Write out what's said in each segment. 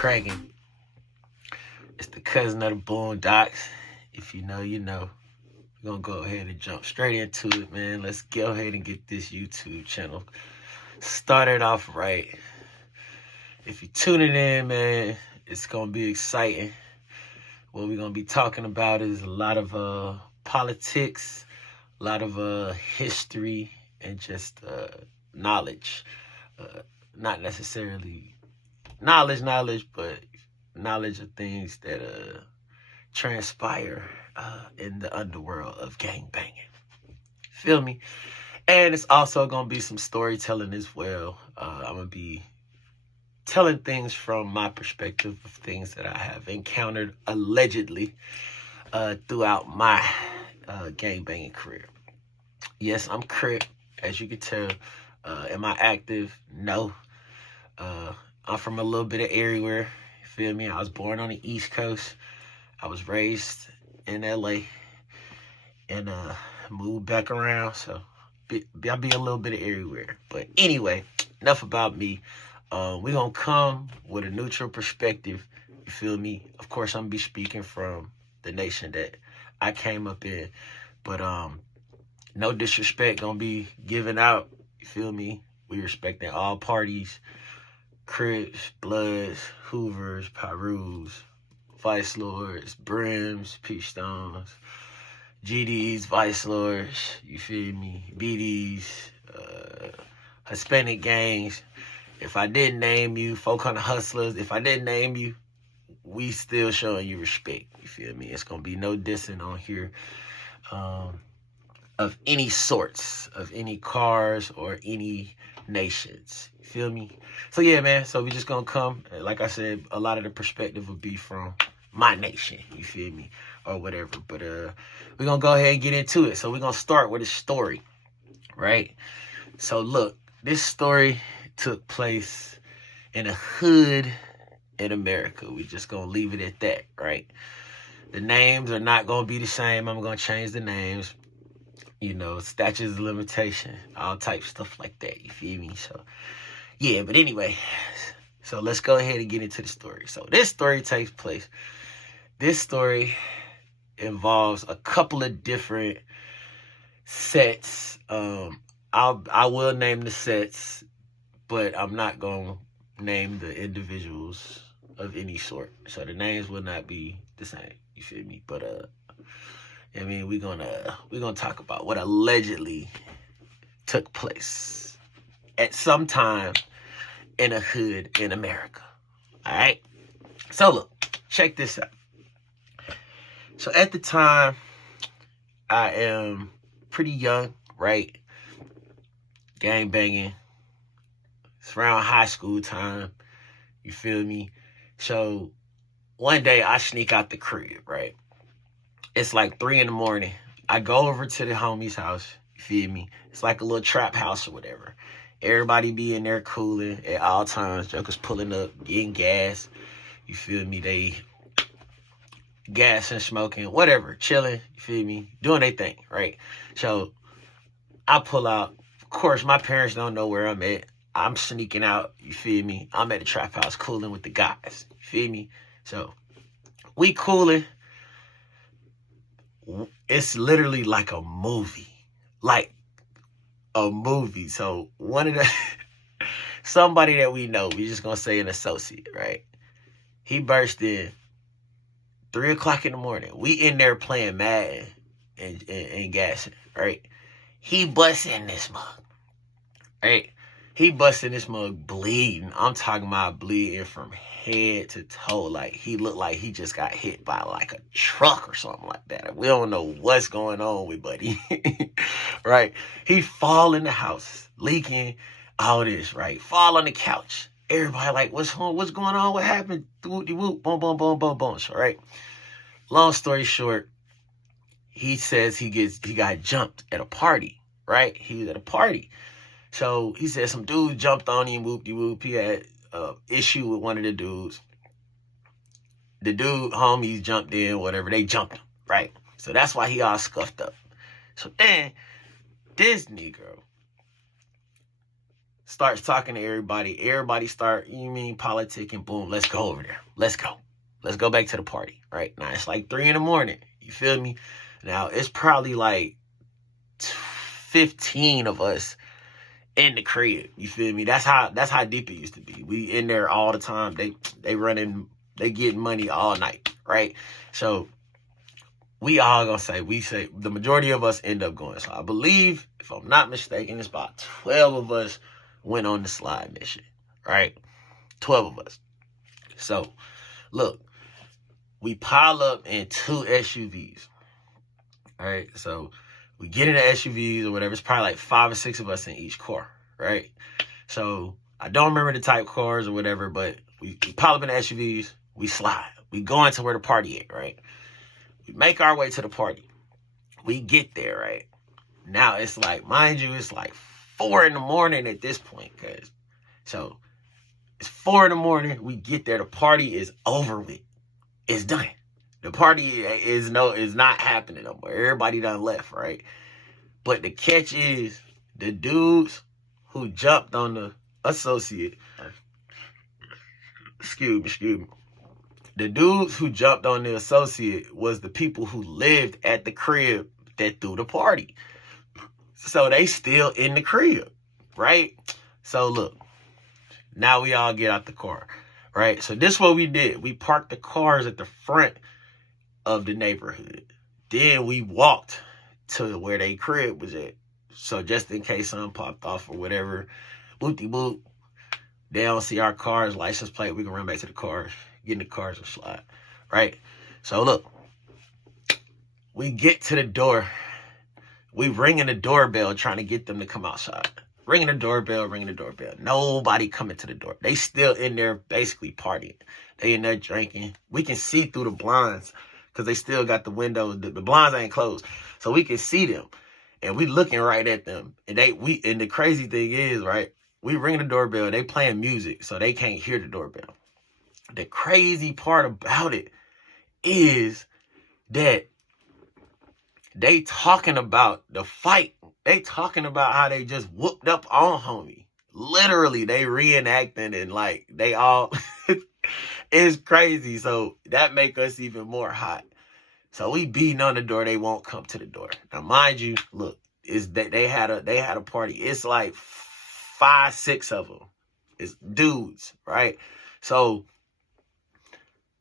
cracking? It's the cousin of the Boondocks. If you know, you know. We're going to go ahead and jump straight into it, man. Let's go ahead and get this YouTube channel started off right. If you're tuning in, man, it's going to be exciting. What we're going to be talking about is a lot of politics, a lot of history, and just knowledge. Not necessarily knowledge, but knowledge of things that transpire in the underworld of gang banging. Feel me? And it's also going to be some storytelling as well. I'm going to be telling things from my perspective of things that I have encountered allegedly throughout my gang banging career. Yes, I'm Crip, as you can tell. Am I active? No. I'm from a little bit of everywhere. You feel me? I was born on the East Coast. I was raised in LA and moved back around. So I'll be a little bit of everywhere. But anyway, enough about me. We're going to come with a neutral perspective. You feel me? Of course, I'm going to be speaking from the nation that I came up in. But no disrespect going to be given out. You feel me? We respecting all parties. Crips, Bloods, Hoovers, Pyrus, Vice Lords, Brims, Peach Stones, GDs, Vice Lords, you feel me? BDs, Hispanic gangs. If I didn't name you, 400 Hustlers, if I didn't name you, we still showing you respect. You feel me? It's going to be no dissing on here of any sorts, of any cars or any nations. You feel me? So yeah, man. So we just going to come. Like I said, a lot of the perspective will be from my nation. You feel me? Or whatever. But we're going to go ahead and get into it. So we're going to start with a story. Right? So look, this story took place in a hood in America. We just gonna leave it at that, right? The names are not gonna be the same. I'm gonna change the names. You know, statutes of limitation, all type stuff like that. You feel me? So yeah, but anyway, so let's go ahead and get into the story. So this story takes place. This story involves a couple of different sets. I will name the sets, but I'm not going to name the individuals of any sort. So the names will not be the same. You feel me? But I mean, we're gonna talk about what allegedly took place at some time in a hood in America. All right? So look, check this out. So at the time, I am pretty young, right? Gang banging. It's around high school time. You feel me? So one day I sneak out the crib, right? It's like 3 a.m. I go over to the homie's house. You feel me? It's like a little trap house or whatever. Everybody be in there cooling at all times. Jokers pulling up, getting gas. You feel me? They gas and smoking, whatever, chilling. You feel me? Doing their thing, right? So I pull out. Of course, my parents don't know where I'm at. I'm sneaking out, you feel me? I'm at the trap house cooling with the guys, you feel me? So, we cooling. It's literally like a movie. Like a movie. So, one of the, somebody that we know, we just gonna say an associate, right? He burst in 3 o'clock in the morning. We in there playing Madden and gassing, right? He busts in this mug, right? He busting this mug bleeding. I'm talking about bleeding from head to toe. Like, he looked like he just got hit by like a truck or something like that. We don't know what's going on with buddy. Right? He fall in the house, leaking, all this, right? Fall on the couch. Everybody like, what's going on? What happened? Whoop, boom, boom, boom, boom, boom. So, right? Long story short, he says he got jumped at a party, right? He was at a party. So he said some dude jumped on him, whoop-de-whoop. He had issue with one of the dudes. The dude, homies jumped in, whatever. They jumped him, right? So that's why he all scuffed up. So then, this Negro starts talking to everybody. Everybody start, politicking. Boom, let's go over there. Let's go. Let's go back to the party, right? Now, it's like 3 in the morning. You feel me? Now, it's probably like 15 of us in the crib. You feel me? That's how deep it used to be. We in there all the time. They running, they getting money all night, right? So we all gonna say, the majority of us end up going. So I believe, if I'm not mistaken, it's about 12 of us went on the slide mission, right? 12 of us. So look, we pile up in 2 SUVs, right? So we get in the SUVs or whatever. It's probably like 5 or 6 of us in each car, right? So I don't remember the type cars or whatever, but we pile up in the SUVs. We slide. We go into where the party at, right? We make our way to the party. We get there, right? Now it's like, mind you, it's like 4 in the morning at this point, so it's 4 in the morning. We get there. The party is over with. It's done. The party is not happening no more. Everybody done left, right? But the catch is, the dudes who jumped on the associate, excuse me. The dudes who jumped on the associate was the people who lived at the crib that threw the party. So they still in the crib, right? So look, now we all get out the car, right? So this is what we did. We parked the cars at the front of the neighborhood. Then we walked to where they crib was at. So just in case something popped off or whatever, boop-de-boop, they don't see our cars, license plate, we can run back to the cars, get in the cars and slide, right? So look, we get to the door. We ringing the doorbell trying to get them to come outside. Ringing the doorbell. Nobody coming to the door. They still in there basically partying. They in there drinking. We can see through the blinds because they still got the windows. The blinds ain't closed. So we can see them. And we looking right at them. And the crazy thing is, right, we ring the doorbell. They playing music, so they can't hear the doorbell. The crazy part about it is that they talking about the fight. They talking about how they just whooped up on homie. Literally, they reenacting and like they all, it's crazy. So that make us even more hot. So we beating on the door. They won't come to the door. Now, mind you, look, is that they had a party. It's like 5, 6 of them. It's dudes, right? So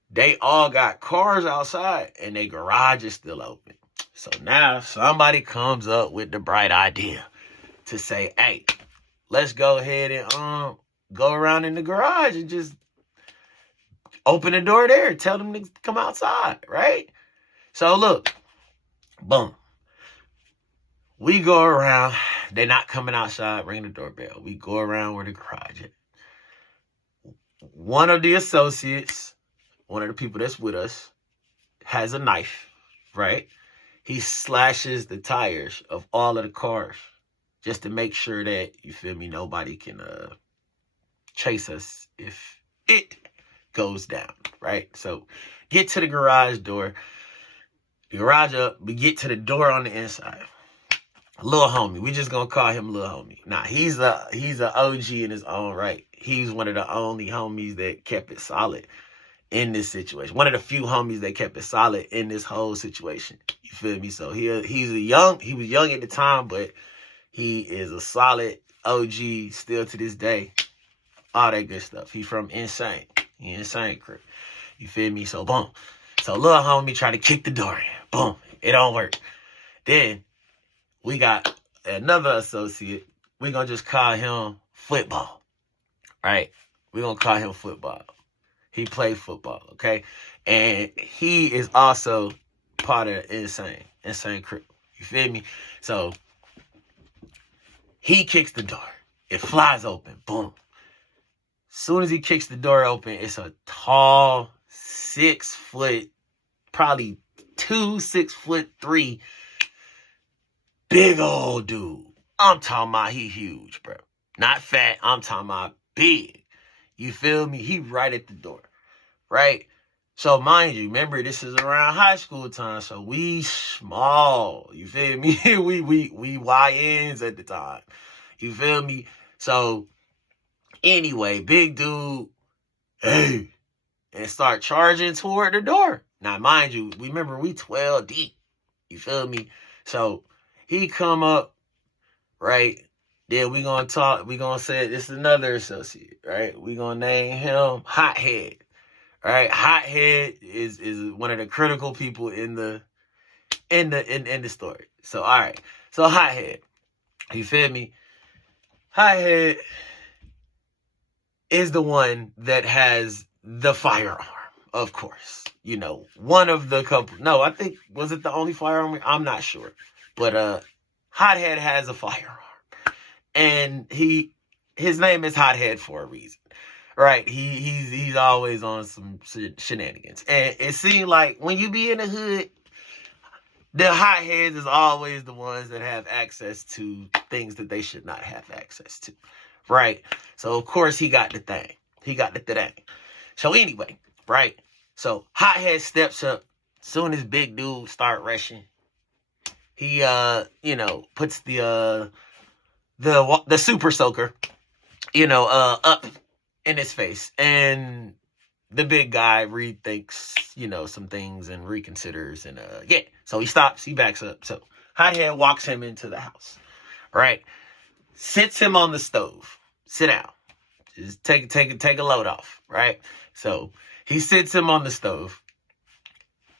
they all got cars outside and their garage is still open. So now somebody comes up with the bright idea to say, hey, let's go ahead and go around in the garage and just open the door there. Tell them to come outside, right? So look, boom. We go around. They're not coming outside, ring the doorbell. We go around where the garage is. One of the associates, one of the people that's with us, has a knife, right? He slashes the tires of all of the cars just to make sure that, you feel me, nobody can chase us if it goes down, right? So get to the garage door. The garage up, we get to the door on the inside. Lil homie, we just gonna call him Lil homie. Nah, he's a OG in his own right. He's one of the only homies that kept it solid in this situation. One of the few homies that kept it solid in this whole situation. You feel me? So he was young at the time, but he is a solid OG still to this day. All that good stuff. He from Insane. He Insane crew. You feel me? So boom. So little homie tried to kick the door in. Boom. It don't work. Then we got another associate. We're gonna just call him Football. Right? We're gonna call him Football. He played football, okay? And he is also part of Insane crew. You feel me? So he kicks the door. It flies open. Boom. Soon as he kicks the door open, it's a tall, 6 foot, probably 6'3", big old dude. I'm talking about he huge, bro. Not fat. I'm talking about big. You feel me? He right at the door, right? So mind you, remember this is around high school time, so we small. You feel me? we YNs at the time. You feel me? So Anyway, big dude, hey, and start charging toward the door. Now, mind you, remember we 12 deep. You feel me? So he come up, right? Then we gonna talk. We gonna say this is another associate, right? We gonna name him Hothead, right? Hothead is one of the critical people in the story. So all right, so Hothead, you feel me? Hothead is the one that has the firearm, of course. You know, one of the couple. No, I think, was it the only firearm? I'm not sure, but Hothead has a firearm. And his name is Hothead for a reason, right? He's always on some shenanigans, and it seemed like when you be in the hood, the hotheads is always the ones that have access to things that they should not have access to, right? So of course he got the thing. So anyway, right? So Hothead steps up. Soon as big dude start rushing, he puts the super soaker, up in his face. And the big guy rethinks, some things and reconsiders. And, so he stops, he backs up. So Hothead walks him into the house, right? Sits him on the stove. Sit down. Just take a load off, right? So he sits him on the stove.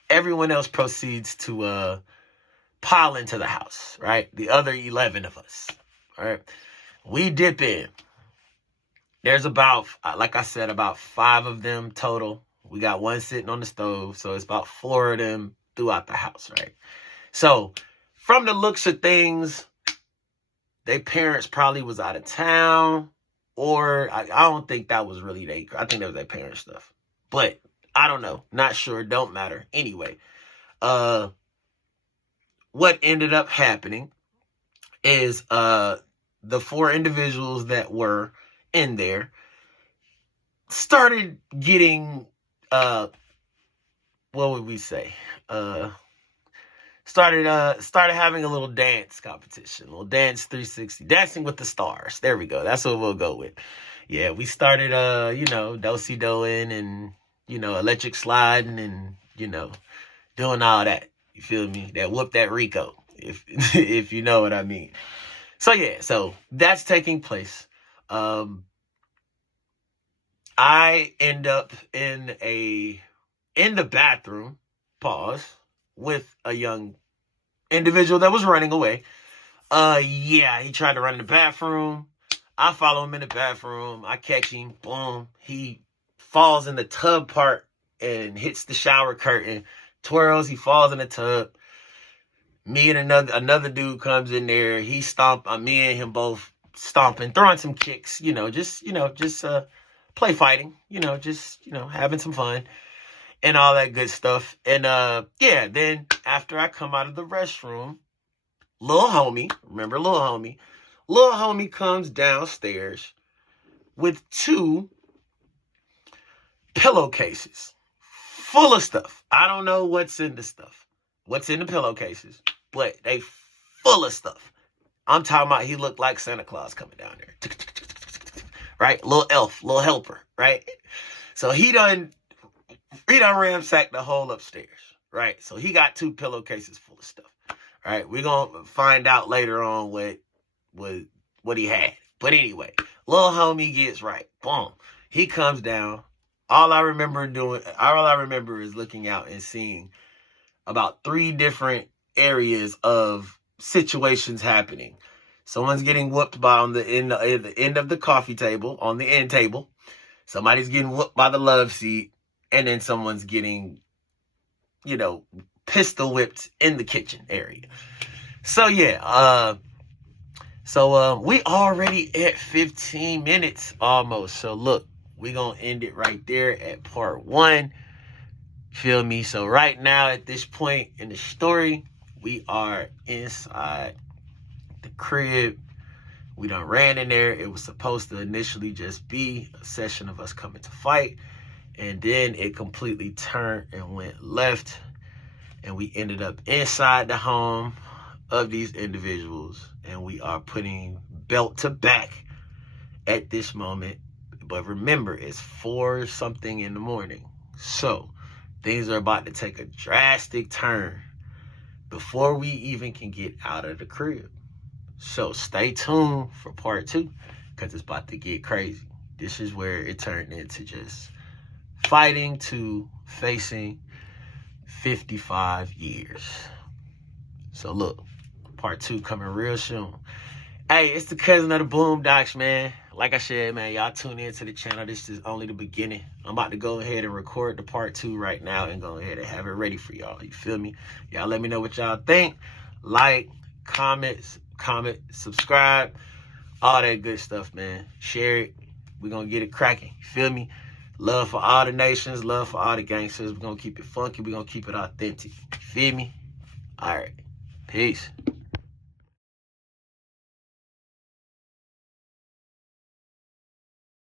Everyone else proceeds to pile into the house, right? The other 11 of us. All right, we dip in. There's about, like I said, about 5 of them total. We got one sitting on the stove, so it's about 4 of them throughout the house, right? So, from the looks of things, their parents probably was out of town, or I don't think that was really I think that was their parents' stuff. But, I don't know. Not sure. Don't matter. Anyway, what ended up happening is the 4 individuals that were in there started getting what would we say? Started having a little dance competition, a little dance 360, dancing with the stars. There we go. That's what we'll go with. Yeah, we started do-si-doing and electric sliding and doing all that. You feel me? That whoop that Rico, if if you know what I mean. So yeah, so that's taking place. I end up in the bathroom, pause, with a young individual that was running away. He tried to run in the bathroom. I follow him in the bathroom. I catch him. Boom. He falls in the tub part and hits the shower curtain. Twirls. He falls in the tub. Me and another dude comes in there. He me and him both stomping, throwing some kicks, just play fighting, having some fun and all that good stuff. And then after I come out of the restroom, little homie comes downstairs with 2 pillowcases full of stuff. I don't know what's in the pillowcases, but they full of stuff. I'm talking about he looked like Santa Claus coming down there. Right? Little elf, little helper, right? So he done ransacked the whole upstairs, right? So he got 2 pillowcases full of stuff, right? We're going to find out later on what he had. But anyway, little homie gets right. Boom. He comes down. All I remember is looking out and seeing about 3 different areas of situations happening. Someone's getting whooped by on the end of the coffee table, on the end table. Somebody's getting whooped by the love seat. And then someone's getting, pistol whipped in the kitchen area. So yeah, we already at 15 minutes almost. So look, we're going to end it right there at part 1. Feel me? So right now at this point in the story, we are inside the crib. We done ran in there. It was supposed to initially just be a session of us coming to fight. And then it completely turned and went left. And we ended up inside the home of these individuals. And we are putting belt to back at this moment But remember, it's 4 something in the morning. So things are about to take a drastic turn before we even can get out of the crib. So stay tuned for part 2, because it's about to get crazy. This is where it turned into just fighting to facing 55 years. So look, part 2 coming real soon. Hey, it's the cousin of the Boondocks, man. Like I said, man, y'all tune in to the channel. This is only the beginning. I'm about to go ahead and record the part 2 right now and go ahead and have it ready for y'all. You feel me? Y'all let me know what y'all think. Like, comment, subscribe, all that good stuff, man. Share it. We're going to get it cracking. You feel me? Love for all the nations. Love for all the gangsters. We're going to keep it funky. We're going to keep it authentic. You feel me? All right. Peace.